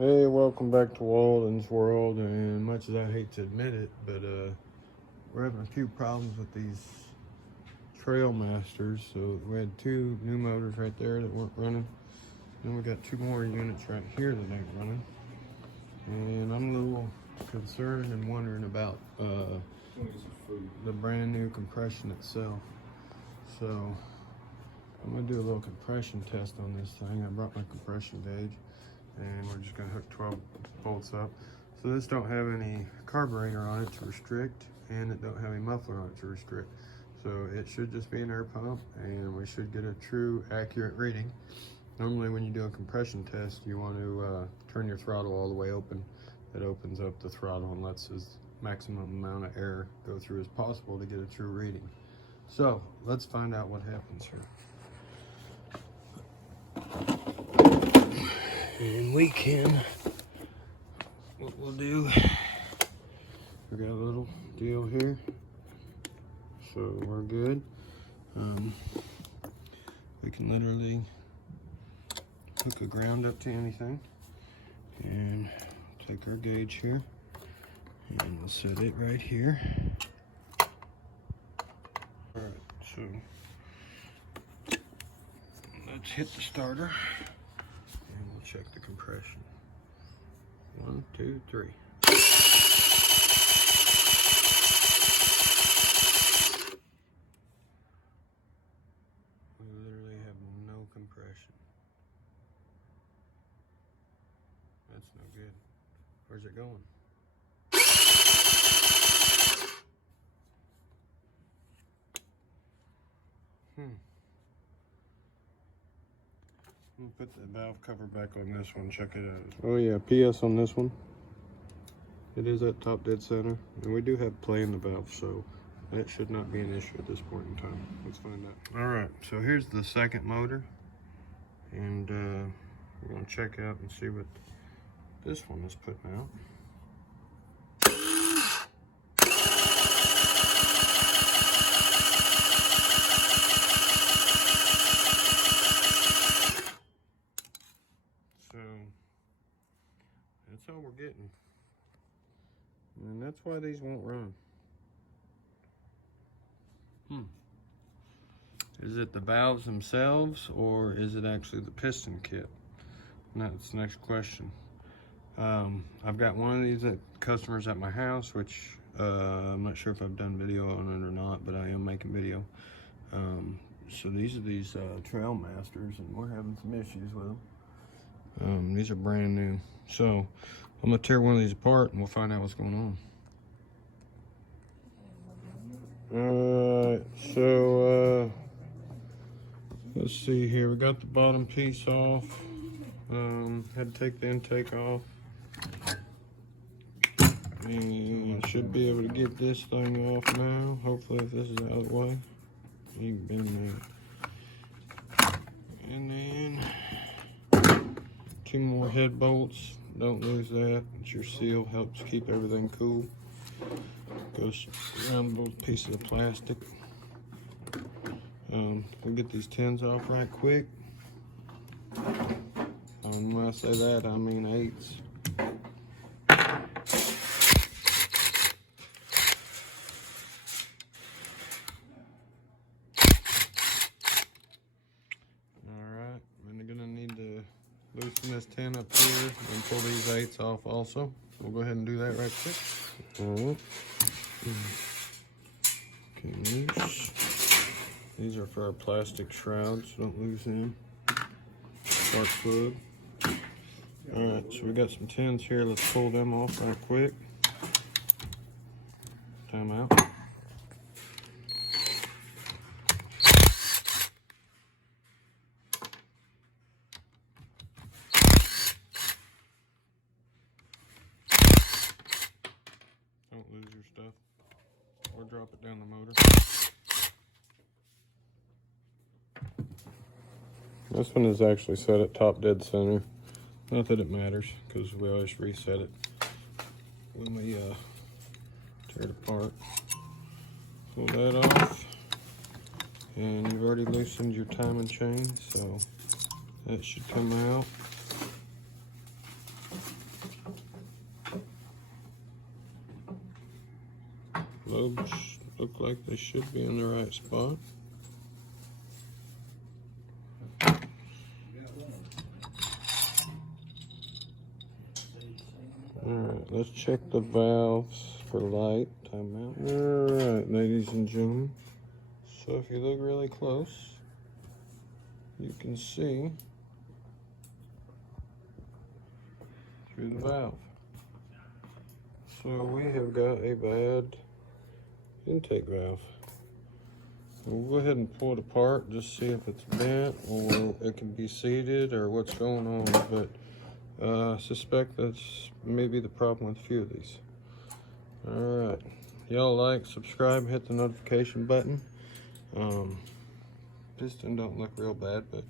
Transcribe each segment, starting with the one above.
Hey, welcome back to Walden's World, and much as I hate to admit it, but we're having a few problems with these Trail Masters. So we had two new motors right there that weren't running. Then we got two more units right here that ain't running. And I'm a little concerned and wondering about the brand new compression itself. So I'm gonna do a little compression test on this thing. I brought my compression gauge, and we're just gonna hook 12 bolts up. So this don't have any carburetor on it to restrict, and it don't have any muffler on it to restrict. So it should just be an air pump, and we should get a true, accurate reading. Normally when you do a compression test, you want to turn your throttle all the way open. It opens up the throttle and lets as maximum amount of air go through as possible to get a true reading. So let's find out what happens here. And we can, what we'll do, we got a little deal here, so we're good. We can literally hook a ground up to anything, and take our gauge here, and we'll set it right here. All right, so let's hit the starter. We'll check the compression. 1, 2, 3. We literally have no compression. That's no good. Where's it going? We'll put the valve cover back on this one, check it out. Oh yeah, PS on this one. It is at top dead center, and we do have play in the valve, so that should not be an issue at this point in time. Let's find out. All right, so here's the second motor, and we're gonna check out and see what this one is putting out. So that's all we're getting, and that's why these won't run. Is it the valves themselves, or is it actually the piston kit? That's the next question. I've got one of these at customers at my house, which I'm not sure if I've done video on it or not, but I am making video. So these are these Trail Masters, and we're having some issues with them. These are brand new. So I'm gonna tear one of these apart, and we'll find out what's going on. Alright, so let's see here. We got the bottom piece off. Had to take the intake off. And should be able to get this thing off now. Hopefully, if this is out of the way, you can bend that. And then 2 more head bolts. Don't lose that. It's your seal. Helps keep everything cool. Goes around both pieces of plastic. We'll get these tins off right quick. When I say that, I mean 8s. Alright, and you're gonna need to loosen this tin up here and pull these 8s off also. So we'll go ahead and do that right quick. Alright. Okay, loose. These are for our plastic shrouds, so don't lose them. Spark plug. Alright, so we got some tins here. Let's pull them off right quick. Time out. Don't lose your stuff or drop it down the motor. This one is actually set at top dead center. Not that it matters, because we always reset it when we tear it apart. Pull that off, and you've already loosened your timing chain, so that should come out. lobes look like they should be in the right spot. Alright, let's check the valves for light. Time out. Alright, ladies and gentlemen. So if you look really close, you can see through the valve. So we have got a bad intake valve. We'll go ahead and pull it apart, just see if it's bent or it can be seated or what's going on, but I suspect that's maybe the problem with a few of these. Alright, y'all like, subscribe, hit the notification button. Piston don't look real bad, but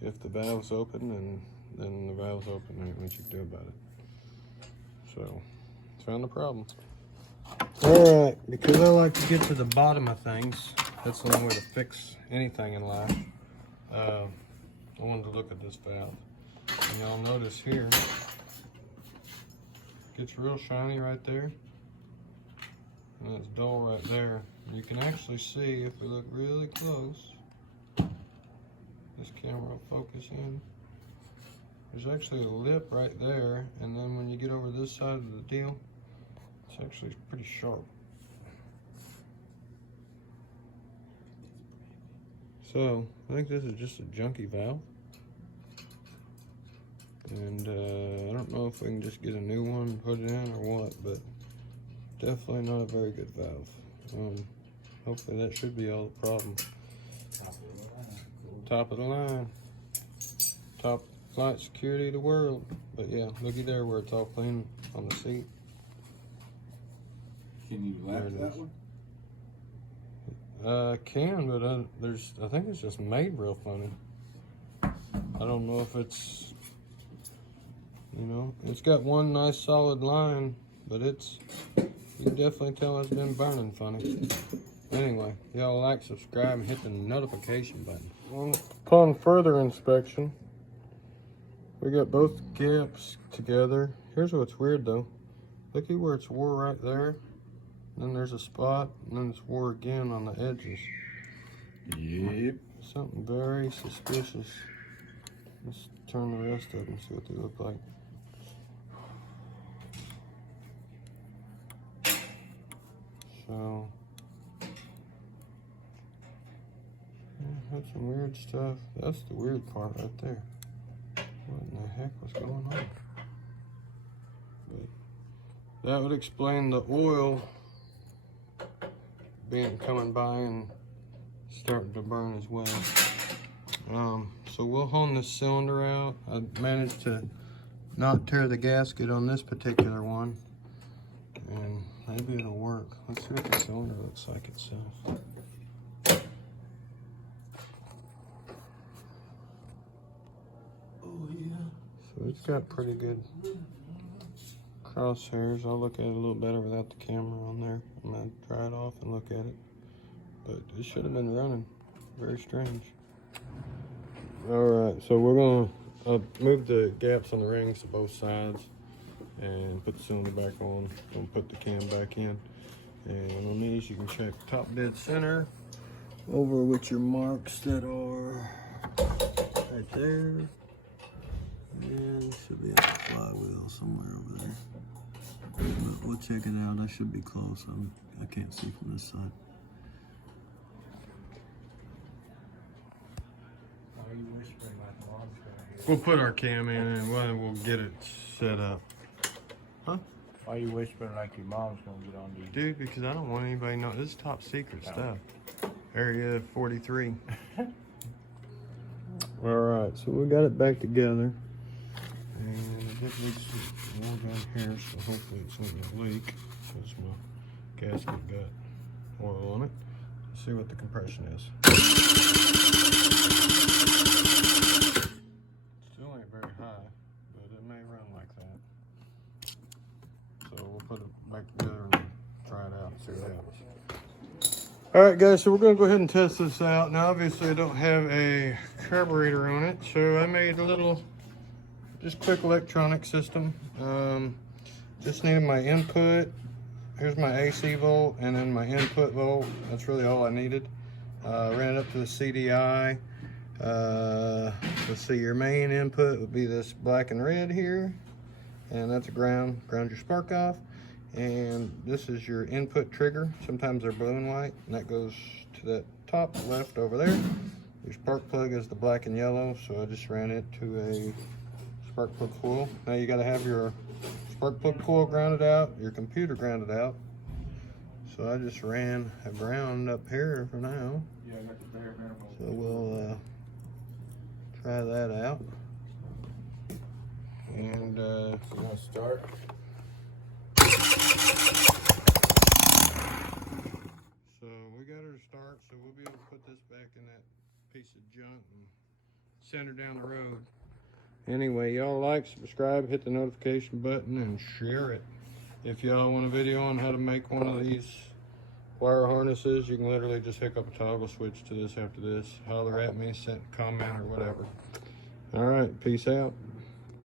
if the valve's open, then the valve's open, there ain't much you can do about it. So, found the problem. Alright, because I like to get to the bottom of things, that's the only way to fix anything in life. I wanted to look at this valve. And y'all notice here, it gets real shiny right there. And it's dull right there. You can actually see, if we look really close, this camera will focus in. There's actually a lip right there, and then when you get over this side of the deal, it's actually pretty sharp. So, I think this is just a junky valve. And I don't know if we can just get a new one and put it in or what, but definitely not a very good valve. Hopefully that should be all the problem. Top of the line. Top flight security of the world. But yeah, looky there where it's all clean on the seat. Can you lap that one? I can, but I think it's just made real funny. I don't know if it's, you know, it's got one nice solid line, but you can definitely tell it's been burning funny. Anyway, y'all like, subscribe, and hit the notification button. Well, upon further inspection, we got both gaps together. Here's what's weird though. Looky where it's wore right there. Then there's a spot, and then it's wore again on the edges. Yep. Something very suspicious. Let's turn the rest of them, see what they look like. So, that's some weird stuff. That's the weird part right there. What in the heck was going on? But that would explain the oil coming by and starting to burn as well. So we'll hone this cylinder out. I managed to not tear the gasket on this particular one, and maybe it'll work. Let's see what the cylinder looks like itself. Oh yeah. So it's got pretty good crosshairs. I'll look at it a little better without the camera on there. I'm gonna dry it off and look at it. But it should have been running. Very strange. Alright, so we're gonna move the gaps on the rings to both sides and put the cylinder back on. Gonna put the cam back in. And on these you can check top dead center over with your marks that are right there. And should be on the flywheel somewhere over there. But we'll check it out. I should be close. I can't see from this side. We'll put our cam in and we'll get it set up. Huh? Why are you whispering like your mom's gonna get on you? Dude, because I don't want anybody to know. This is top secret stuff. Area 43. Alright, so we got it back together. And it did leak some more down here, so hopefully it's not gonna leak. Because my gasket got oil on it. Let's see what the compression is. Still ain't very high, but it may run like that. So we'll put it back together and try it out and see what happens. Alright guys, so we're going to go ahead and test this out. Now obviously I don't have a carburetor on it, so I made a little, just quick electronic system. Just needed my input here's my AC volt and then my input volt. That's really all I needed. Ran it up to the CDI. Let's see, your main input would be this black and red here, and that's a ground your spark off. And this is your input trigger. Sometimes they're blue and white, and that goes to that top left over there. Your spark plug is the black and yellow, so I just ran it to a spark plug coil. Now you got to have your spark plug coil grounded out, your computer grounded out. So I just ran a ground up here for now. Yeah, I got the bare minimum. So we'll try that out. And You want to start? So we got her to start, so we'll be able to put this back in that piece of junk and send her down the road. Anyway, y'all like, subscribe, hit the notification button, and share it. If y'all want a video on how to make one of these wire harnesses, you can literally just hook up a toggle switch to this after this. Holler at me, send a comment or whatever. All right, peace out.